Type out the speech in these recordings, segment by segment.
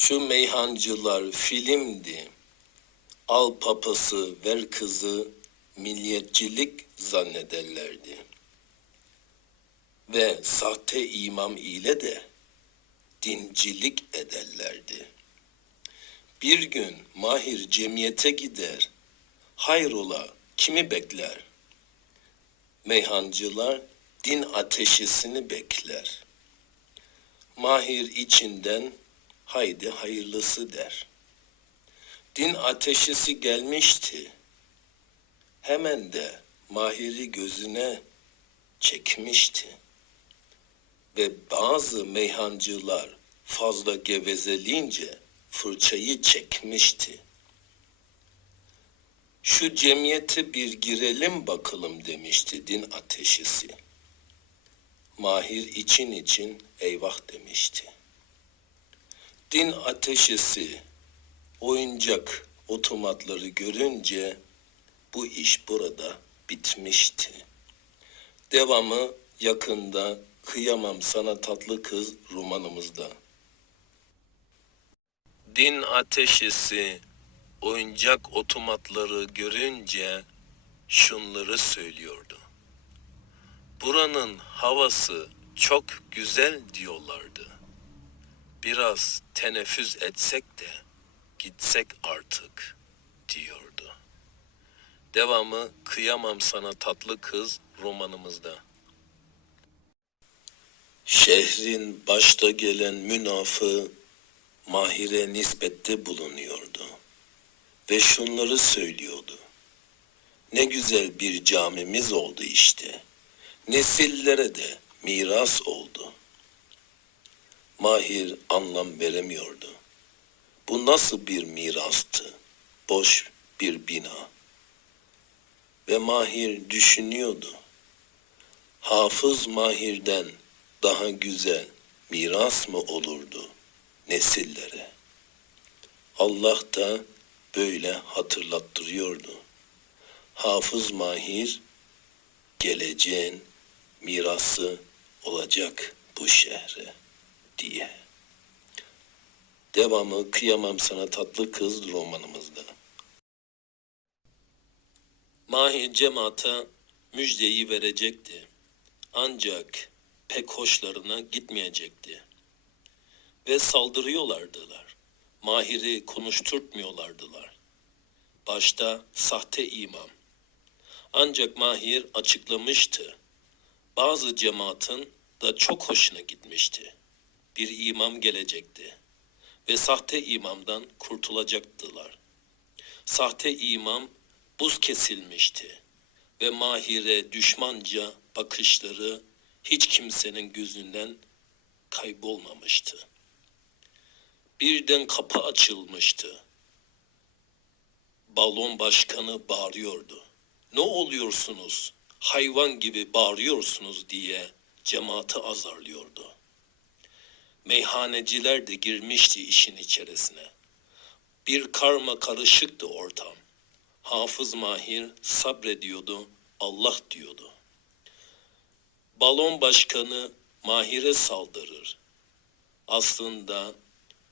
Şu meyhancılar filmdi. Al papası ver kızı milliyetçilik zannederlerdi. Ve sahte imam ile de dincilik ederlerdi. Bir gün Mahir cemiyete gider. Hayrola kimi bekler? Meyhancılar din ateşesini bekler. Mahir içinden haydi hayırlısı der. Din ateşesi gelmişti. Hemen de Mahir'i gözüne çekmişti. Ve bazı meyhancılar fazla gevezeleyince fırçayı çekmişti. Şu cemiyete bir girelim bakalım demişti din ateşesi. Mahir için için eyvah demişti. Din ateşesi oyuncak otomatları görünce bu iş burada bitmişti. Devamı yakında Kıyamam Sana Tatlı Kız romanımızda. Din ateşesi oyuncak otomatları görünce şunları söylüyordu. Buranın havası çok güzel diyorlardı. Biraz teneffüs etsek de gitsek artık diyordu. Devamı Kıyamam Sana Tatlı Kız romanımızda. Şehrin başta gelen münafığı Mahir'e nispette bulunuyordu. Ve şunları söylüyordu. Ne güzel bir camimiz oldu işte. Nesillere de miras oldu. Mahir anlam veremiyordu. Bu nasıl bir mirastı? Boş bir bina. Ve Mahir düşünüyordu. Hafız Mahir'den daha güzel miras mı olurdu nesillere? Allah da böyle hatırlattırıyordu. Hafız Mahir geleceğin mirası olacak bu şehre diye. Devamı Kıyamam Sana Tatlı Kız romanımızda. Mahir cemaate müjdeyi verecekti. Ancak pek hoşlarına gitmeyecekti. Ve saldırıyorlardılar. Mahir'i konuşturtmuyorlardılar. Başta sahte imam. Ancak Mahir açıklamıştı. Bazı cemaatin da çok hoşuna gitmişti. Bir imam gelecekti ve sahte imamdan kurtulacaktılar. Sahte imam buz kesilmişti ve Mahir'e düşmanca bakışları hiç kimsenin gözünden kaybolmamıştı. Birden kapı açılmıştı. Balon başkanı bağırıyordu. Ne oluyorsunuz? Hayvan gibi bağırıyorsunuz diye cemaati azarlıyordu. Meyhaneciler de girmişti işin içerisine. Bir karma karışıktı ortam. Hafız Mahir sabrediyordu, Allah diyordu. Balon başkanı Mahir'e saldırır. Aslında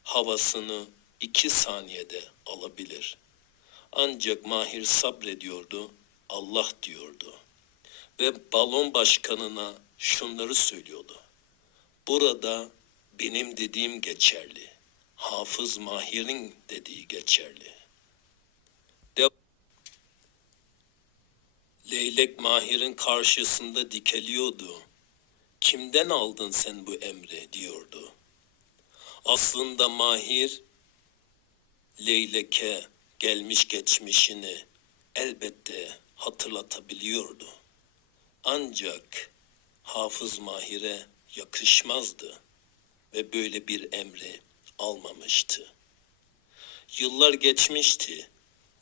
havasını iki saniyede alabilir. Ancak Mahir sabrediyordu, Allah diyordu. Ve balon başkanına şunları söylüyordu. Burada benim dediğim geçerli. Hafız Mahir'in dediği geçerli. De Leylek Mahir'in karşısında dikeliyordu. Kimden aldın sen bu emri diyordu. Aslında Mahir Leylek'e gelmiş geçmişini elbette hatırlatabiliyordu. Ancak Hafız Mahir'e yakışmazdı ve böyle bir emri almamıştı. Yıllar geçmişti.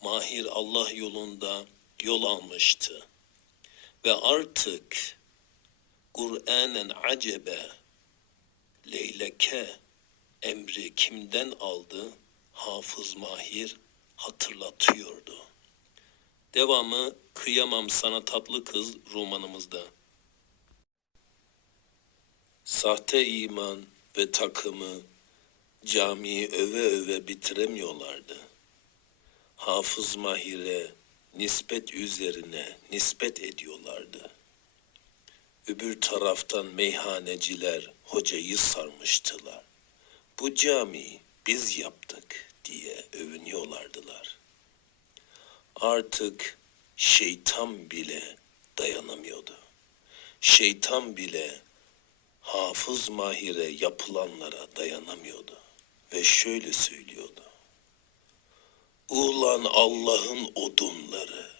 Mahir Allah yolunda yol almıştı. Ve artık Kur'anen acebe leyleke emri kimden aldı? Hafız Mahir hatırlatıyordu. Devamı Kıyamam Sana Tatlı Kız romanımızda. Sahte iman ve takımı Camiyi öve öve bitiremiyorlardı. Hafız Mahir'e nispet üzerine nispet ediyorlardı. Öbür taraftan meyhaneciler hocayı sarmıştılar. Bu camiyi biz yaptık diye övünüyorlardılar. Artık şeytan bile dayanamıyordu. Şeytan bile Hafız Mahir'e yapılanlara dayanamıyordu ve şöyle söylüyordu. Ulan Allah'ın odunları,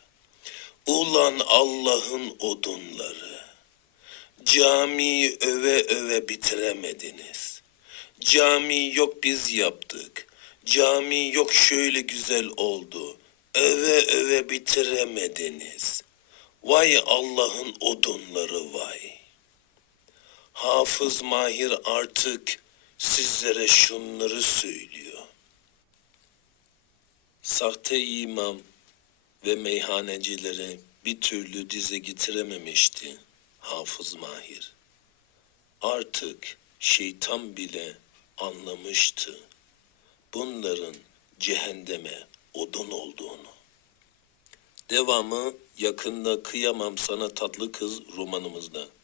ulan Allah'ın odunları, camiyi öve öve bitiremediniz. Cami yok biz yaptık, cami yok şöyle güzel oldu, öve öve bitiremediniz. Vay Allah'ın odunları vay. Hafız Mahir artık sizlere şunları söylüyor. Sahte imam ve meyhanecileri bir türlü dize getirememişti Hafız Mahir. Artık şeytan bile anlamıştı bunların cehenneme odun olduğunu. Devamı yakında Kıyamam Sana Tatlı Kız romanımızda.